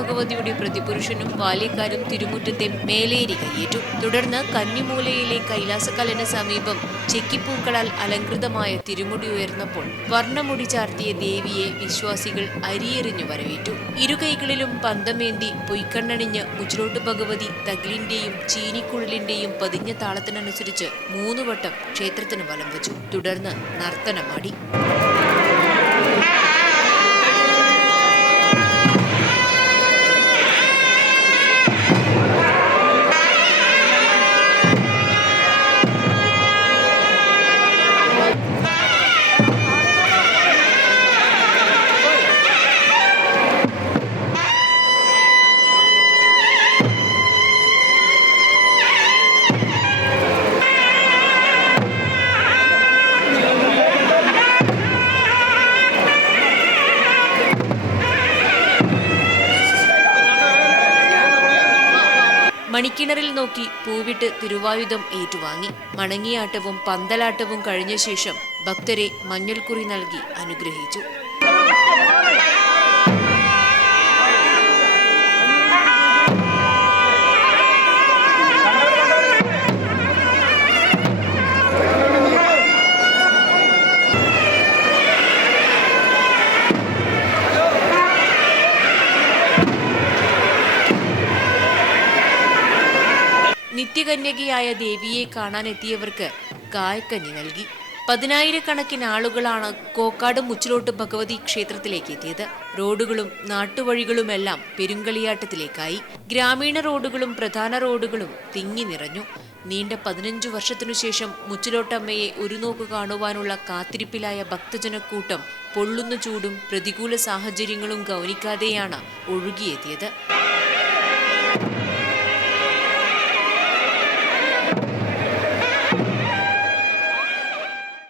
ഭഗവതിയുടെ പ്രതിപുരുഷനും ബാല്യക്കാരും തിരുമുറ്റത്തെ മേലേരി കയ്യേറ്റു തുടർന്ന് കന്നിമൂലയിലെ കൈലാസക്കലന് സമീപം ചെക്കിപ്പൂക്കളാൽ അലങ്കൃതമായ തിരുമുടി ഉയർന്നപ്പോൾ വർണമുടി ചാർത്തിയ ദേവിയെ വിശ്വാസികൾ അരിയെറിഞ്ഞു വരവേറ്റു. ഇരുകൈകളിലും പന്തമേന്തി പൊയ്ക്കണ്ണണിഞ്ഞ് മുച്ചിലോട്ട് ഭഗവതി തകിലിന്റെയും ചീനിക്കുഴലിന്റെയും പതിഞ്ഞ താളത്തിനനുസരിച്ച് മൂന്നുവട്ടം ക്ഷേത്രത്തിന് വലം വച്ചു. തുടർന്ന് നർത്തനമാടി. മണിക്കിണറിൽ നോക്കി പൂവിട്ട് തിരുവായുധം ഏറ്റുവാങ്ങി. മണങ്ങിയാട്ടവും പന്തലാട്ടവും കഴിഞ്ഞ ശേഷം ഭക്തരെ മഞ്ഞൾക്കുറി നൽകി അനുഗ്രഹിച്ചു. നിത്യകന്യകയായ ദേവിയെ കാണാനെത്തിയവർക്ക് കായക്കഞ്ഞി നൽകി. പതിനായിരക്കണക്കിന് ആളുകളാണ് കോക്കാട് മുച്ചിലോട്ട് ഭഗവതി ക്ഷേത്രത്തിലേക്ക് എത്തിയത് റോഡുകളും നാട്ടുവഴികളുമെല്ലാം പെരുങ്കളിയാട്ടത്തിലേക്കായി. ഗ്രാമീണ റോഡുകളും പ്രധാന റോഡുകളും തിങ്ങി നിറഞ്ഞു. നീണ്ട പതിനഞ്ചു വർഷത്തിനു ശേഷം മുച്ചിലോട്ടമ്മയെ ഒരു നോക്ക് കാണുവാനുള്ള കാത്തിരിപ്പിലായ ഭക്തജനക്കൂട്ടം പൊള്ളുന്ന ചൂടും പ്രതികൂല സാഹചര്യങ്ങളും ഗൗനിക്കാതെയാണ് ഒഴുകിയെത്തിയത്.